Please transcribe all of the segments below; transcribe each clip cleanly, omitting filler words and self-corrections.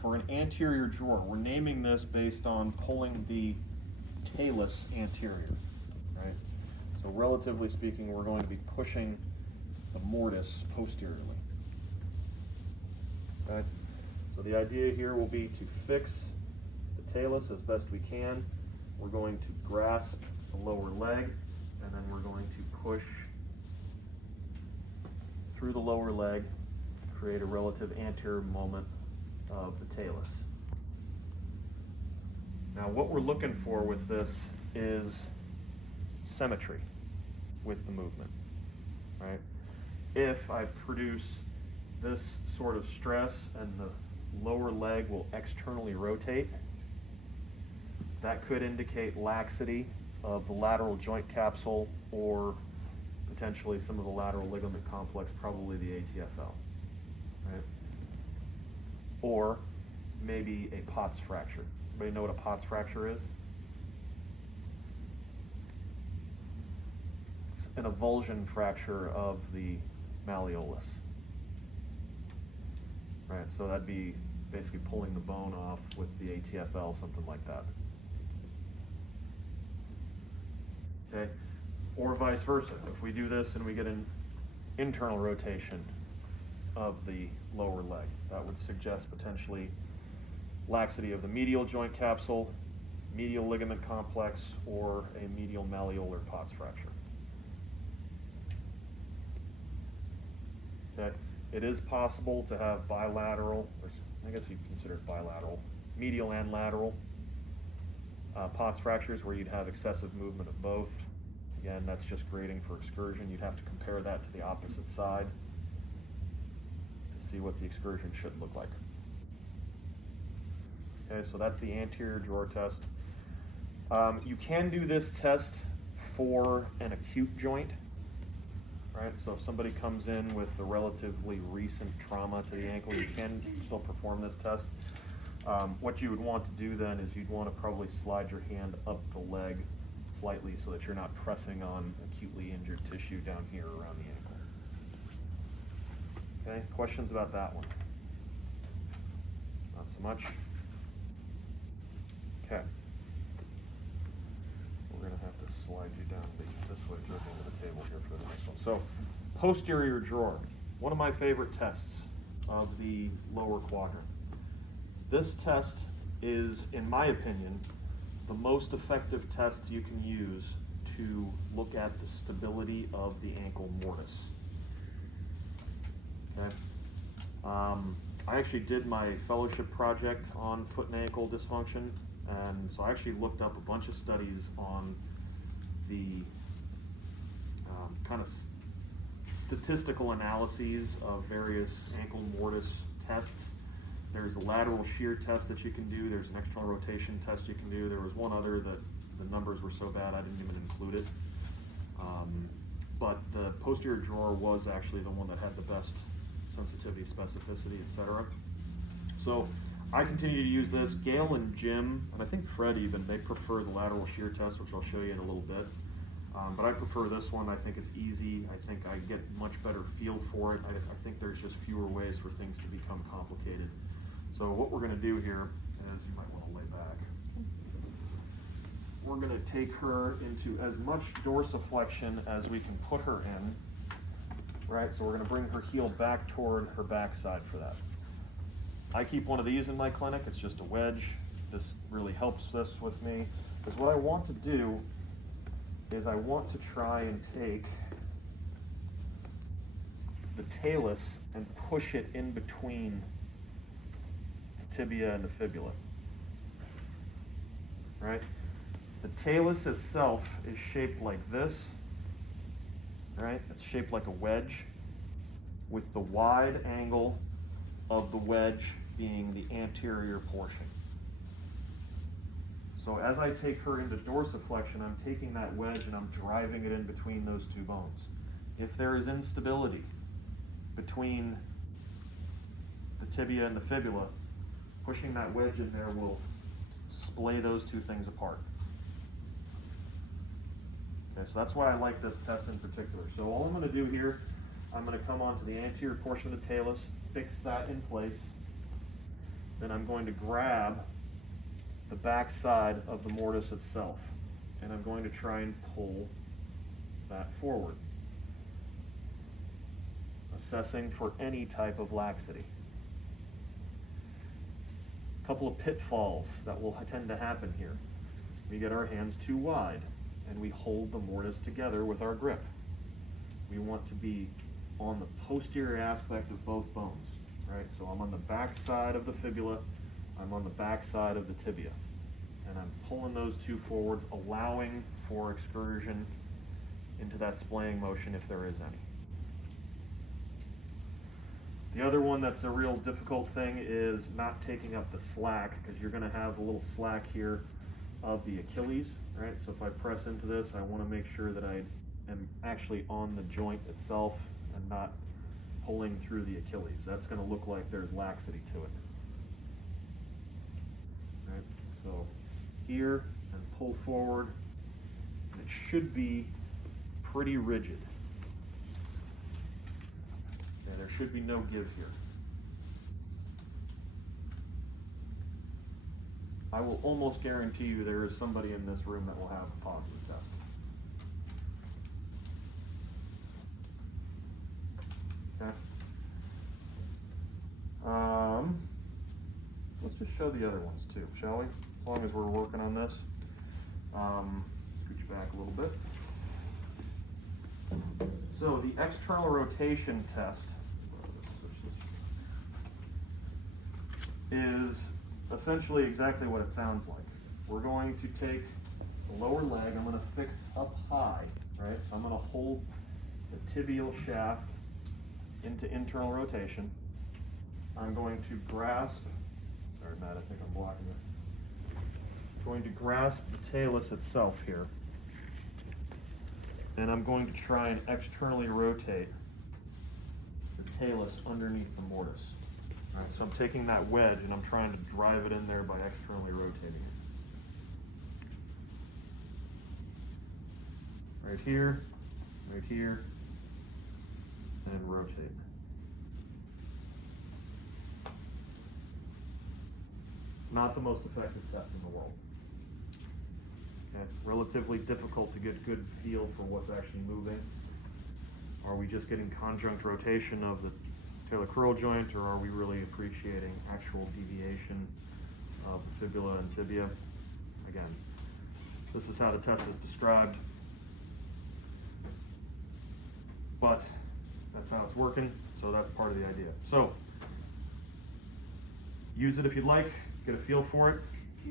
for an anterior drawer, we're naming this based on pulling the talus anterior, right? So relatively speaking, we're going to be pushing the mortise posteriorly. Okay? So the idea here will be to fix the talus as best we can. We're going to grasp the lower leg, and then we're going to push through the lower leg, create a relative anterior moment of the talus. Now what we're looking for with this is symmetry with the movement, right? If I produce this sort of stress and the lower leg will externally rotate, that could indicate laxity of the lateral joint capsule or potentially some of the lateral ligament complex, probably the ATFL, right? Or maybe a Pott's fracture. Anybody know what a Pott's fracture is? It's an avulsion fracture of the malleolus. Right, so that'd be basically pulling the bone off with the ATFL, something like that. Okay, or vice versa. If we do this and we get an internal rotation of the lower leg, that would suggest potentially laxity of the medial joint capsule, medial ligament complex, or a medial malleolar Pott's fracture. Okay. It is possible to have bilateral, or I guess you'd consider it bilateral, medial and lateral Pott's fractures where you'd have excessive movement of both. Again, that's just grading for excursion. You'd have to compare that to the opposite side to see what the excursion should look like. Okay, so that's the anterior drawer test. You can do this test for an acute joint. Right, so if somebody comes in with the relatively recent trauma to the ankle, you can still perform this test. What you would want to do then is you'd want to probably slide your hand up the leg slightly so that you're not pressing on acutely injured tissue down here around the ankle. Okay, questions about that one? Not so much. Okay. We're going to have to slide you down this way to the end of the table here for the next one. So, posterior drawer, one of my favorite tests of the lower quadrant. This test is, in my opinion, the most effective test you can use to look at the stability of the ankle mortise. Okay. I actually did my fellowship project on foot and ankle dysfunction, and so I actually looked up a bunch of studies on the kind of statistical analyses of various ankle mortise tests. There's a lateral shear test that you can do. There's an external rotation test you can do. There was one other that the numbers were so bad I didn't even include it. But the posterior drawer was actually the one that had the best sensitivity, specificity, etc. So I continue to use this. Gail and Jim, and I think Fred even, they prefer the lateral shear test, which I'll show you in a little bit. But I prefer this one. I think it's easy. I think I get much better feel for it. I think there's just fewer ways for things to become complicated. So what we're going to do here is, you might want to lay back. We're going to take her into as much dorsiflexion as we can put her in. Right, so we're going to bring her heel back toward her backside for that. I keep one of these in my clinic. It's just a wedge. This really helps this with me, because what I want to do is I want to try and take the talus and push it in between the tibia and the fibula. Right? The talus itself is shaped like this. Right? It's shaped like a wedge, with the wide angle of the wedge being the anterior portion. So as I take her into dorsiflexion, I'm taking that wedge and I'm driving it in between those two bones. If there is instability between the tibia and the fibula, pushing that wedge in there will splay those two things apart. Okay, so that's why I like this test in particular. So all I'm going to do here, I'm going to come onto the anterior portion of the talus, fix that in place, then I'm going to grab the back side of the mortise itself, and I'm going to try and pull that forward, assessing for any type of laxity. A couple of pitfalls that will tend to happen here. We get our hands too wide, and we hold the mortise together with our grip. We want to be on the posterior aspect of both bones, right? So I'm on the back side of the fibula, I'm on the back side of the tibia, and I'm pulling those two forwards, allowing for excursion into that splaying motion if there is any. The other one that's a real difficult thing is not taking up the slack, because you're going to have a little slack here of the Achilles, right? So if I press into this, I want to make sure that I am actually on the joint itself and not pulling through the Achilles. That's going to look like there's laxity to it. Right? So here, and pull forward, and it should be pretty rigid. Okay, there should be no give here. I will almost guarantee you there is somebody in this room that will have a positive test. Okay. Let's just show the other ones too, shall we? As long as we're working on this. Scooch back a little bit. So the external rotation test is essentially exactly what it sounds like. We're going to take the lower leg, I'm going to fix up high, right? So I'm going to hold the tibial shaft into internal rotation. I'm going to grasp, sorry Matt, I think I'm blocking it. I'm going to grasp the talus itself here, and I'm going to try and externally rotate the talus underneath the mortise. All right, so I'm taking that wedge and I'm trying to drive it in there by externally rotating it. Right here, and rotate. Not the most effective test in the world. Okay, relatively difficult to get a good feel for what's actually moving. Are we just getting conjunct rotation of the talocrural joint, or are we really appreciating actual deviation of the fibula and tibia? Again, this is how the test is described, but that's how it's working, so that's part of the idea. So, use it if you'd like, get a feel for it,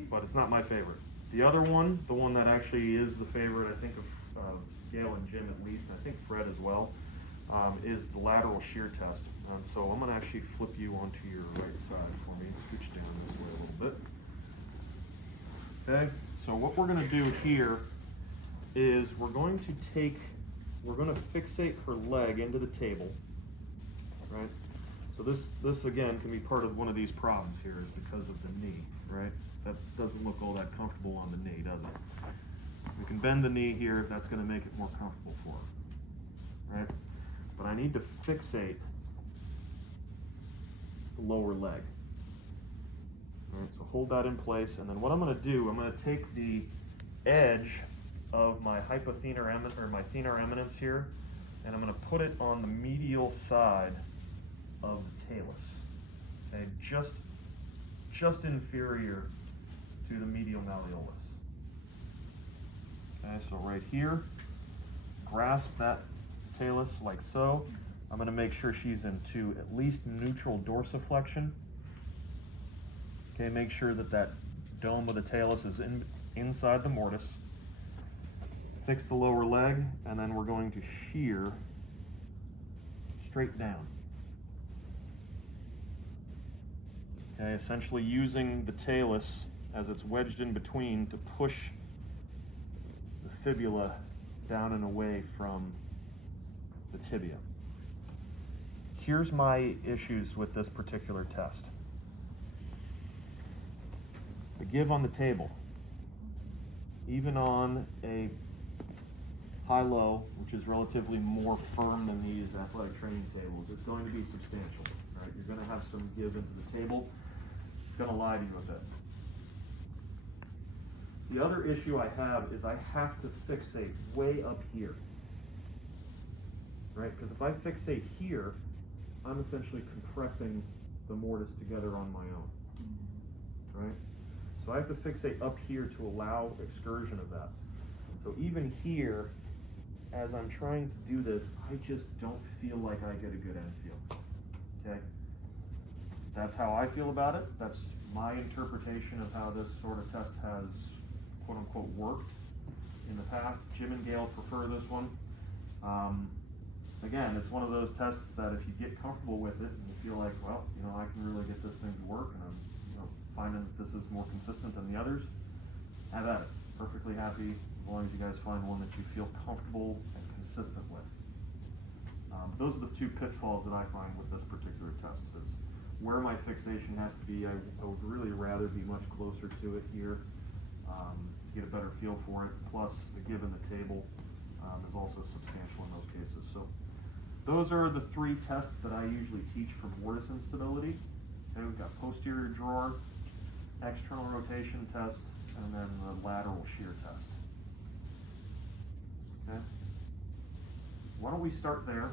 but it's not my favorite. The other one, the one that actually is the favorite, I think of Gail and Jim at least, and I think Fred as well, is the lateral shear test. So I'm going to actually flip you onto your right side for me, scooch down this way a little bit. Okay, so what we're going to do here is we're going to fixate her leg into the table, right? So this again can be part of one of these problems here, is because of the knee, right? That doesn't look all that comfortable on the knee, does it? We can bend the knee here, that's going to make it more comfortable for her, right? But I need to fixate the lower leg. All right, so hold that in place, and then what I'm going to do, I'm going to take the edge of my hypothenar or my thenar eminence here, and I'm going to put it on the medial side of the talus. Okay, just inferior to the medial malleolus. Okay, so right here, grasp that talus like so. I'm going to make sure she's into at least neutral dorsiflexion. Okay, make sure that that dome of the talus is inside the mortise. Fix the lower leg, and then we're going to shear straight down. Okay, essentially using the talus as it's wedged in between to push the fibula down and away from the tibia. Here's my issues with this particular test. The give on the table, even on a high-low, which is relatively more firm than these athletic training tables, is going to be substantial. Right? You're going to have some give into the table. going to lie to you a bit. The other issue I have is I have to fixate way up here, right? Because if I fixate here, I'm essentially compressing the mortise together on my own, right? So I have to fixate up here to allow excursion of that. So even here, as I'm trying to do this, I just don't feel like I get a good end feel, okay? That's how I feel about it. That's my interpretation of how this sort of test has quote unquote worked in the past. Jim and Gail prefer this one. Again, it's one of those tests that if you get comfortable with it and you feel like, well, you know, I can really get this thing to work and I'm, you know, finding that this is more consistent than the others, have at it. Perfectly happy as long as you guys find one that you feel comfortable and consistent with. Those are the two pitfalls that I find with this particular test is where my fixation has to be. I would really rather be much closer to it here to get a better feel for it. Plus the give in the table is also substantial in those cases. So those are the three tests that I usually teach for mortise instability. Okay, we've got posterior drawer, external rotation test, and then the lateral shear test. Okay. Why don't we start there